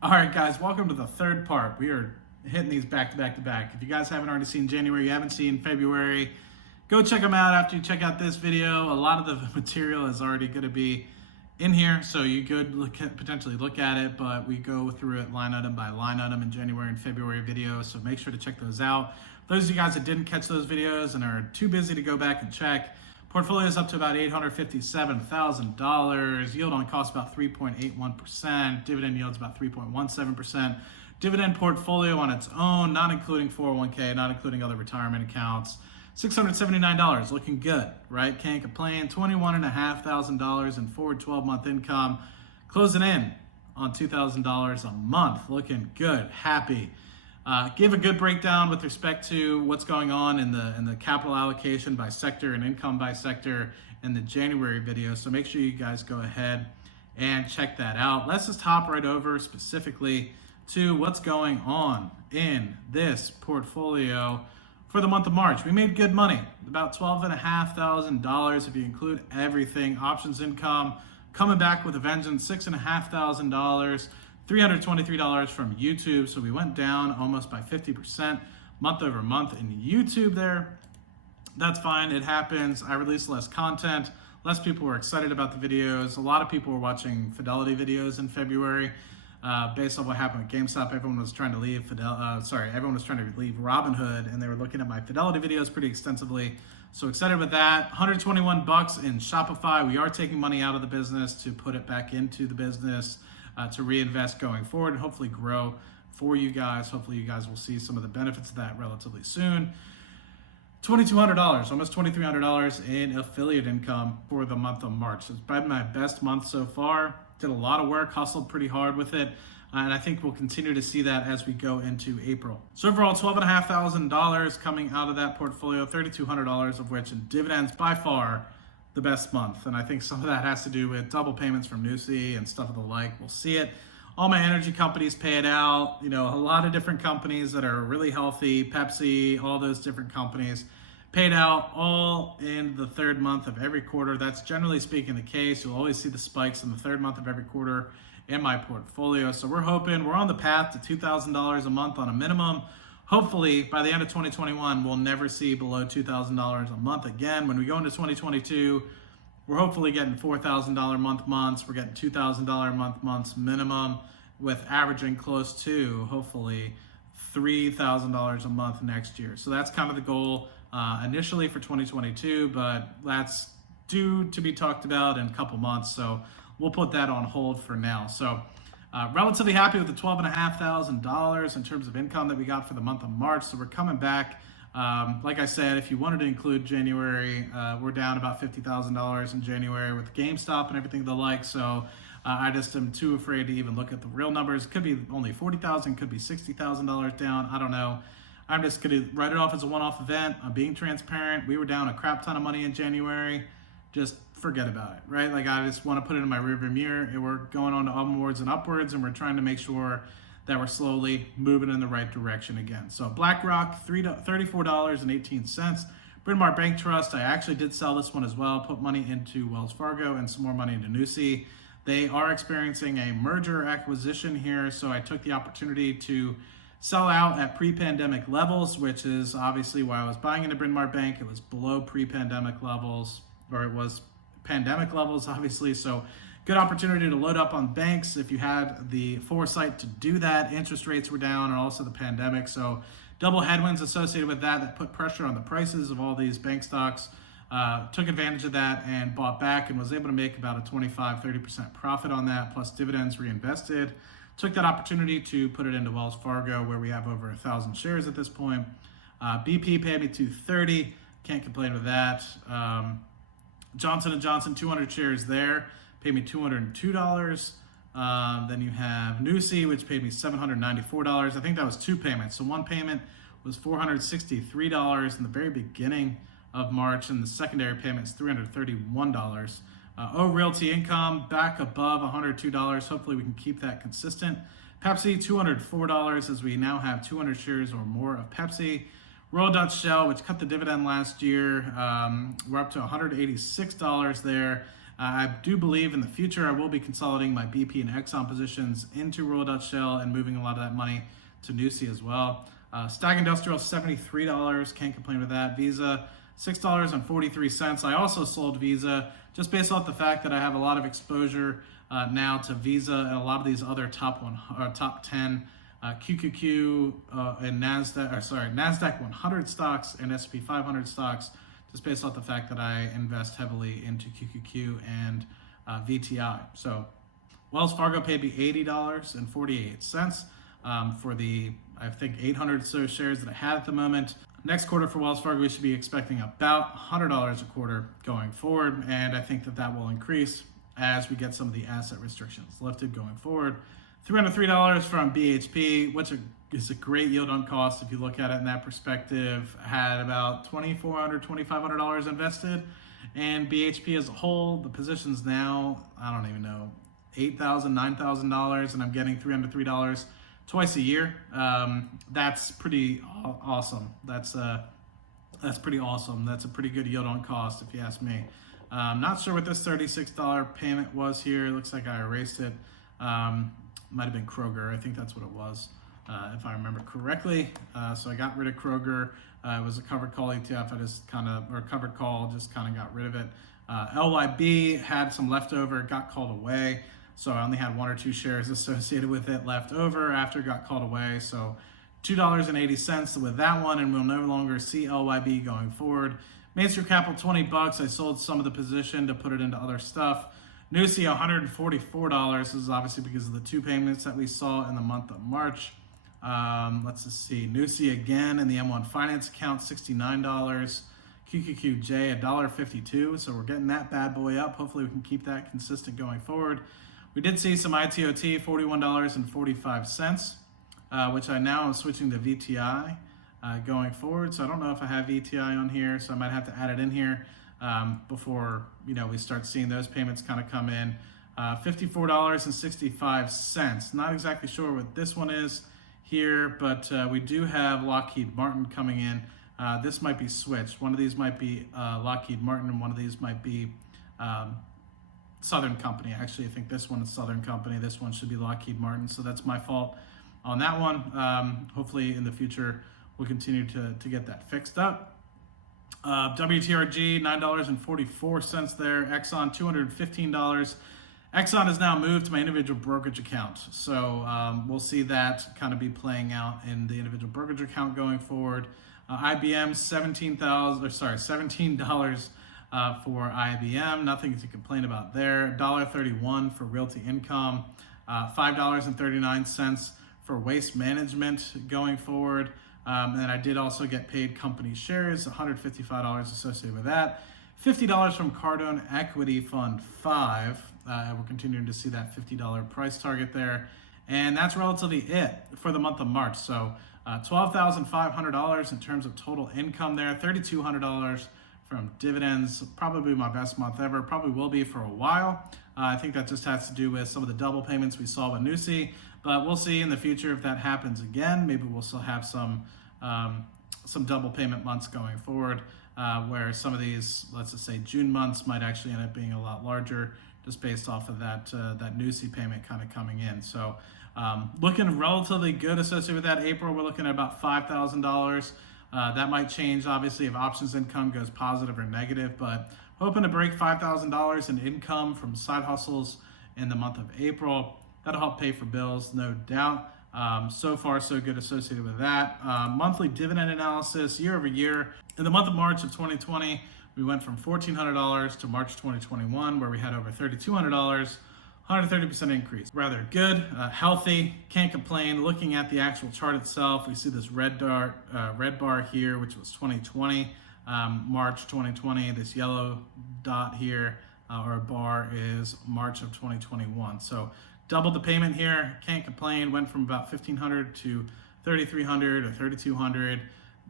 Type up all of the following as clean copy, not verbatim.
All right, guys, welcome to the third part. We are hitting these back to back to back. If you guys haven't already seen January, you haven't seen February, go check them out after you check out this video. A lot of the material is already going to be in here, so you could potentially look at it, but we go through it line item by line item in January and February videos, so make sure to check those out. Those of you guys that didn't catch those videos and are too busy to go back and check, portfolio is up to about $857,000. Yield on cost about 3.81%. Dividend yields about 3.17%. Dividend portfolio on its own, not including 401k, not including other retirement accounts, $679. Looking good, right? Can't complain. $21,500 in forward 12-month income. Closing in on $2,000 a month. Looking good. Happy. Give a good breakdown with respect to what's going on in the capital allocation by sector and income by sector in the January video. So make sure you guys go ahead and check that out. Let's just hop right over specifically to what's going on in this portfolio for the month of March. We made good money, about $12,500 if you include everything. Options income coming back with a vengeance, $6,500. $323 from YouTube, so we went down almost by 50% month over month in YouTube there. That's fine, it happens. I released less content. Less people were excited about the videos. A lot of people were watching Fidelity videos in February. Based on what happened with GameStop, everyone was trying to leave everyone was trying to leave Robinhood, and they were looking at my Fidelity videos pretty extensively. So excited with that. $121 in Shopify. We are taking money out of the business to put it back into the business. To reinvest going forward and hopefully grow for you guys. Hopefully you guys will see some of the benefits of that relatively soon. $2,200, almost $2,300 in affiliate income for the month of March. It's been my best month so far. Did a lot of work, hustled pretty hard with it. And I think we'll continue to see that as we go into April. So overall, $12,500 coming out of that portfolio, $3,200 of which in dividends, by far the best month. And I think some of that has to do with double payments from Nusi and stuff of the like. We'll see it. All my energy companies pay it out. You know, a lot of different companies that are really healthy, Pepsi, all those different companies paid out all in the third month of every quarter. That's generally speaking the case. You'll always see the spikes in the third month of every quarter in my portfolio. So we're hoping we're on the path to $2,000 a month on a minimum. Hopefully, by the end of 2021, we'll never see below $2,000 a month again. When we go into 2022, we're hopefully getting $4,000 months. We're getting $2,000 months minimum, with averaging close to, hopefully, $3,000 a month next year. So that's kind of the goal initially for 2022, but that's due to be talked about in a couple months. So we'll put that on hold for now. So relatively happy with the $12,500 in terms of income that we got for the month of March. So we're coming back. Like I said, if you wanted to include January, we're down about $50,000 in January with GameStop and everything the like. So I just am too afraid to even look at the real numbers. Could be only $40,000, could be $60,000 down. I don't know. I'm just going to write it off as a one-off event. I'm being transparent. We were down a crap ton of money in January. Just forget about it, right? Like, I just want to put it in my rearview mirror. And we're going on to onwards and upwards, and we're trying to make sure that we're slowly moving in the right direction again. So BlackRock, $34.18. Bryn Mawr Bank Trust, I actually did sell this one as well, put money into Wells Fargo and some more money into Nusi. They are experiencing a merger acquisition here, so I took the opportunity to sell out at pre-pandemic levels, which is obviously why I was buying into Bryn Mawr Bank. It was below pre-pandemic levels, or it was pandemic levels, obviously. So good opportunity to load up on banks if you had the foresight to do that. Interest rates were down, and also the pandemic. So double headwinds associated with that put pressure on the prices of all these bank stocks. Took advantage of that and bought back and was able to make about a 25-30% profit on that, plus dividends reinvested. Took that opportunity to put it into Wells Fargo, where we have over 1,000 shares at this point. BP paid me $230. Can't complain with that. Johnson & Johnson, 200 shares there, paid me $202. Then you have Nusi, which paid me $794. I think that was two payments. So one payment was $463 in the very beginning of March, and the secondary payment is $331. Realty Income back above $102. Hopefully we can keep that consistent. Pepsi, $204, as we now have 200 shares or more of Pepsi. Royal Dutch Shell, which cut the dividend last year, we're up to $186 there. I do believe in the future I will be consolidating my BP and Exxon positions into Royal Dutch Shell and moving a lot of that money to Nusi as well. Stag Industrial, $73, can't complain with that. Visa, $6.43. I also sold Visa just based off the fact that I have a lot of exposure now to Visa and a lot of these other top 10 QQQ and NASDAQ 100 stocks and S&P 500 stocks, just based off the fact that I invest heavily into QQQ and VTI. So Wells Fargo paid me $80.48 for the, I think, 800 or so shares that I had at the moment. Next quarter for Wells Fargo, we should be expecting about $100 a quarter going forward, and I think that that will increase as we get some of the asset restrictions lifted going forward. $303 from BHP, which is a great yield on cost if you look at it in that perspective. Had about $2,400, $2,500 invested, and BHP as a whole, the position's now, I don't even know, $8,000, $9,000, and I'm getting $303 twice a year. That's pretty awesome. That's pretty awesome. That's a pretty good yield on cost if you ask me. Not sure what this $36 payment was here. It looks like I erased it. Might have been Kroger. I think that's what it was, if I remember correctly. So I got rid of Kroger. It was a covered call ETF. Covered call, just kind of got rid of it. LYB had some leftover, got called away. So I only had 1 or 2 shares associated with it left over after it got called away. So $2.80 with that one, and we'll no longer see LYB going forward. Main Street Capital, $20. I sold some of the position to put it into other stuff. Nusi, $144. This is obviously because of the 2 payments that we saw in the month of March. Let's just see. Nusi again in the M1 Finance account, $69. QQQJ, $1.52. So we're getting that bad boy up. Hopefully we can keep that consistent going forward. We did see some ITOT, $41.45, which I now am switching to VTI going forward. So I don't know if I have VTI on here, so I might have to add it in here before we start seeing those payments kind of come in. $54.65. Not exactly sure what this one is here, but we do have Lockheed Martin coming in. This might be switched. One of these might be Lockheed Martin, and one of these might be Southern Company. Actually, I think this one is Southern Company. This one should be Lockheed Martin, so that's my fault on that one. Hopefully in the future we'll continue to get that fixed up. WTRG, $9.44 there. Exxon, $215. Exxon has now moved to my individual brokerage account, so we'll see that kind of be playing out in the individual brokerage account going forward. IBM, $17 for IBM, nothing to complain about there. $1.31 for Realty Income, $5.39 for Waste Management going forward. And I did also get paid company shares, $155 associated with that. $50 from Cardone Equity Fund 5. We're continuing to see that $50 price target there. And that's relatively it for the month of March. So $12,500 in terms of total income there, $3,200 from dividends, probably my best month ever, probably will be for a while. I think that just has to do with some of the double payments we saw with Nusi, but we'll see in the future if that happens again. Maybe we'll still have some double payment months going forward, where some of these, let's just say June months, might actually end up being a lot larger just based off of that Nusi payment kind of coming in. So looking relatively good associated with that. April, we're looking at about $5,000. That might change, obviously, if options income goes positive or negative, but hoping to break $5,000 in income from side hustles in the month of April. That'll help pay for bills, no doubt. So far, so good associated with that. Monthly dividend analysis, year over year. In the month of March of 2020, we went from $1,400 to March 2021, where we had over $3,200. 130% increase. Rather good, healthy, can't complain. Looking at the actual chart itself, we see this red bar here, which was 2020, March 2020. This yellow dot here, or bar, is March of 2021. So doubled the payment here, can't complain. Went from about $1,500 to $3,300 or $3,200.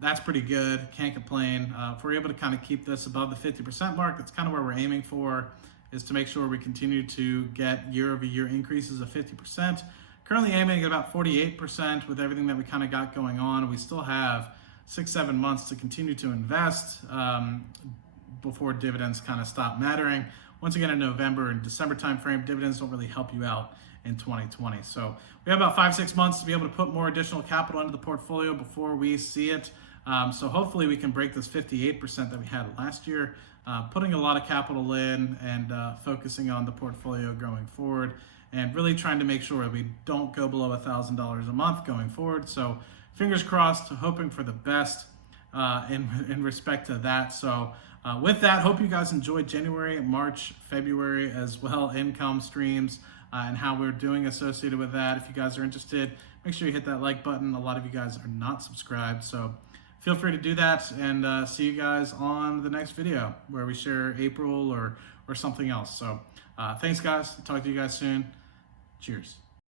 That's pretty good, can't complain. If we're able to kind of keep this above the 50% mark, that's kind of where we're aiming for, is to make sure we continue to get year-over-year increases of 50%. Currently aiming at about 48% with everything that we kind of got going on. We still have 6-7 months to continue to invest before dividends kind of stop mattering. once again in November and December timeframe, dividends don't really help you out in 2020. So we have about 5-6 months to be able to put more additional capital into the portfolio before we see it. So hopefully we can break this 58% that we had last year, putting a lot of capital in and focusing on the portfolio going forward and really trying to make sure we don't go below $1,000 a month going forward. So fingers crossed, hoping for the best in respect to that. So with that, hope you guys enjoyed January, March, February as well, income streams and how we're doing associated with that. If you guys are interested, make sure you hit that like button. A lot of you guys are not subscribed, so feel free to do that, and see you guys on the next video where we share April or something else. So thanks guys, talk to you guys soon. Cheers.